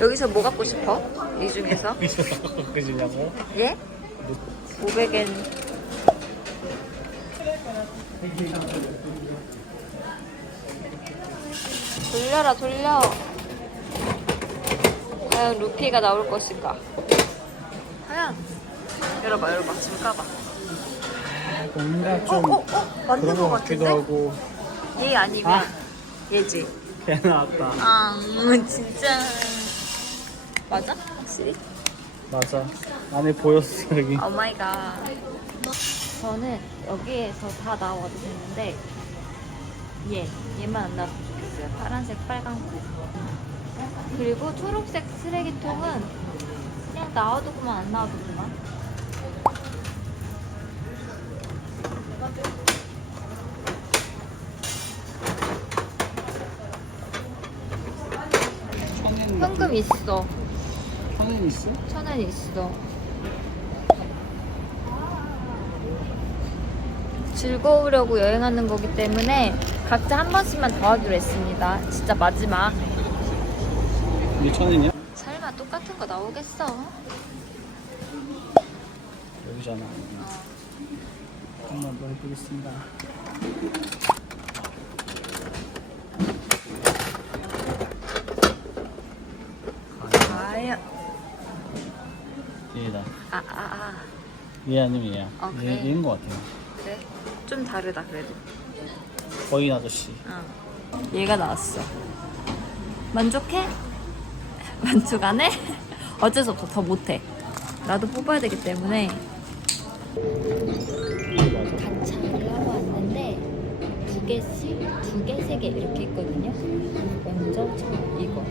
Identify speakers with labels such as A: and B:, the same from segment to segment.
A: 여기서 뭐 갖고 싶어? 이 중에서?
B: 그지냐고?
A: 예? 500엔. 돌려라, 돌려. 과연 루피가 나올 것인가? 과연? 열어봐, 열어봐. 지금 까봐.
B: 뭔가
A: 어,
B: 좀
A: 어, 어? 맞는
B: 그런
A: 것
B: 것 같기도
A: 같은데?
B: 하고
A: 얘 아니면
B: 아.
A: 얘지.
B: 걔 나왔다
A: 아, 음, 진짜. 맞아? 확실히?
B: 맞아 안에 보였어 여기
A: 오 마이 갓. 저는 여기에서 다 나와도 되는데 얘, 얘만 안 나왔으면 좋겠어요. 파란색, 빨간색. 그리고 초록색 쓰레기통은 그냥 나와도 그만 안 나와도 그만. 현금 있어.
B: 천엔 있어?
A: 천원 있어. 즐거우려고 여행하는 거기 때문에 각자 한 번씩만 더 하기로 했습니다. 진짜 마지막.
B: 이게 천엔이야?
A: 설마 똑같은 거 나오겠어?
B: 여기잖아 한번 더 해보겠습니다 얘 아니면 얘야
A: 아,
B: 얘,
A: 그래?
B: 얘인 것 같아요
A: 그래? 좀 다르다, 그래도.
B: 거인 아저씨
A: 어. 얘가 나왔어. 만족해? 만족 안 해? 어쩔 수 없어. 더 못해. 나도 뽑아야 되기 때문에.
B: 맞아
A: 가차를 하고 왔는데 두 개씩 두 개, 세 개 이렇게 있거든요. 먼저 저 이거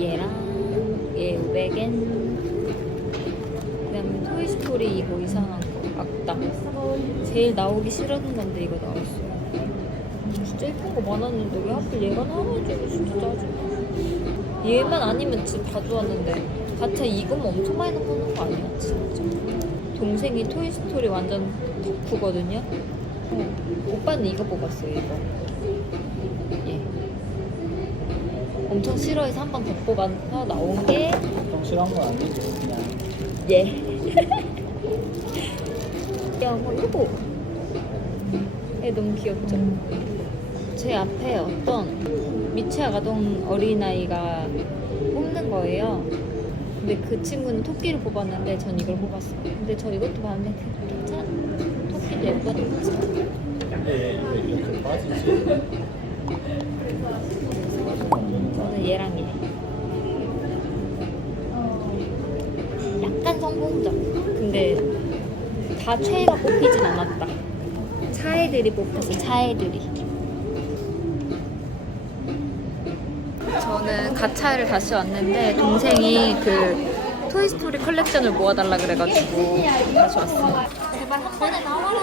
A: 얘랑 얘 500엔 그다음에 토이스토리 이거 이상한 거 악당 제일 나오기 싫었던 건데 이거 나왔어요. 진짜 예쁜 거 많았는데 왜 하필 얘가 나와가지고 진짜 짜증나. 얘만 아니면 진짜 다 좋았는데 가차 이거만 엄청 많이 넣어놓은 거 아니야 진짜. 동생이 토이스토리 완전 덕후거든요. 어, 오빠는 이거 뽑았어요, 이거. 예. 엄청 싫어해서 한 번 더 뽑아서 나온 게,
B: 보통 싫어한 건 아니고 그냥
A: 예. 야, 뭐, 이거. 얘 너무 귀엽죠? 제 앞에 어떤 미취학 아동 어린아이가 뽑는 거예요. 근데 그 친구는 토끼를 뽑았는데 전 이걸 뽑았어요. 근데 저 이것도 봤는데 괜찮? 토끼도 예뻤지.
B: 근데 얘 이렇게 빠지지
A: 저는 얘랑 얘. 약간 성공적. 근데 다 최애가 뽑히진 않았다. 차애들이 뽑혔어, 차애들이. 저는 가차를 다시 왔는데 동생이 그 토이스토리 컬렉션을 모아달라 그래가지고 다시 왔습니다. 제발 한 번에 나와라.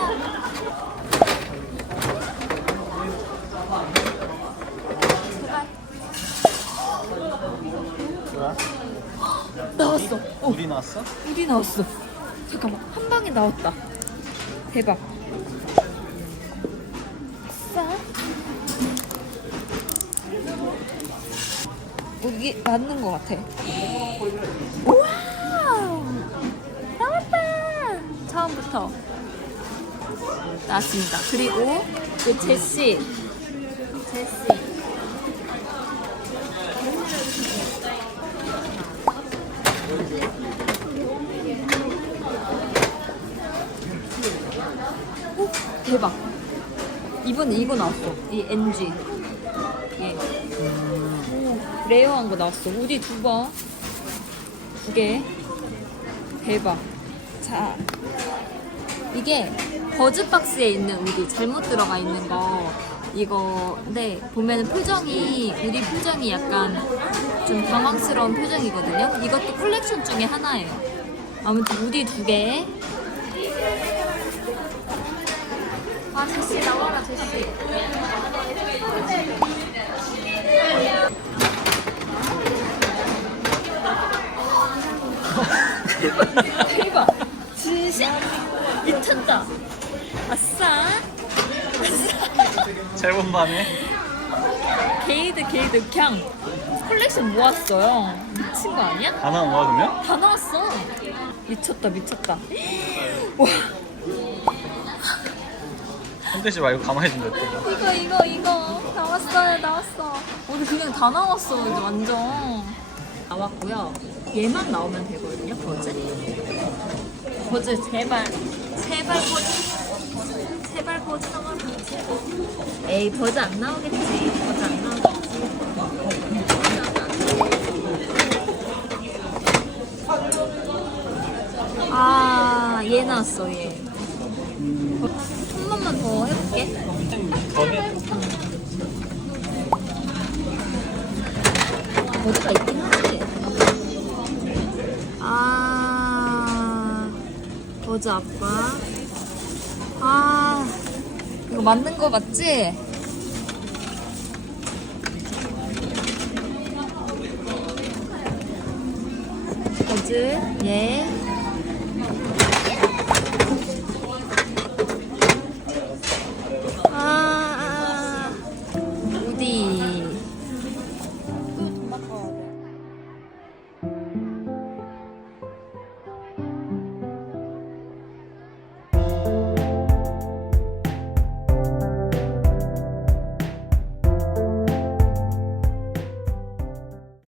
A: 제발.
B: 뭐야?
A: 나왔어. 어.
B: 물이 나왔어?
A: 물이 나왔어. 잠깐만, 한 방에 나왔다. 대박. 여기 맞는 것 같아. 우와! 나왔다! 처음부터 나왔습니다. 그리고 그 제시. 제시. 오, 대박. 이번에 이거 나왔어. 이 NG. 예. 오, 레어한 거 나왔어. 우디 두 번. 두 개. 대박. 자. 이게 버즈박스에 있는 우디 잘못 들어가 있는 거 이거인데 보면은 표정이 우리 표정이 약간 좀 당황스러운 표정이거든요. 이것도 컬렉션 중에 하나예요. 아무튼 우디 두 개. 아 제시 나와라 제시. 대박. 진짜 미쳤다. 아싸.
B: 짧은 밤에
A: 게이드 게이드 그냥 컬렉션 모았어요. 미친 거 아니야?
B: 다 나온 거야 그러면?
A: 다 나왔어. 미쳤다 미쳤다. 와
B: 손대지 말고 가만히 좀 냅둬.
A: 이거 이거 이거 나왔어요 나왔어. 우리 그냥 다 나왔어 이제 완전. 나왔고요. 얘만 나오면 되거든요 버즈. 버즈 제발 제발 버즈 제발 버즈 나와라. 에이 버즈 안 나오겠지. 버즈 안 나오겠지. 아, 얘 나왔어, 얘. 한 번만 더 해볼게.
B: 더해
A: 어디가 있긴 하지. 아, 버즈 아빠. 아, 이거 맞는 거 맞지? 버즈, 얘.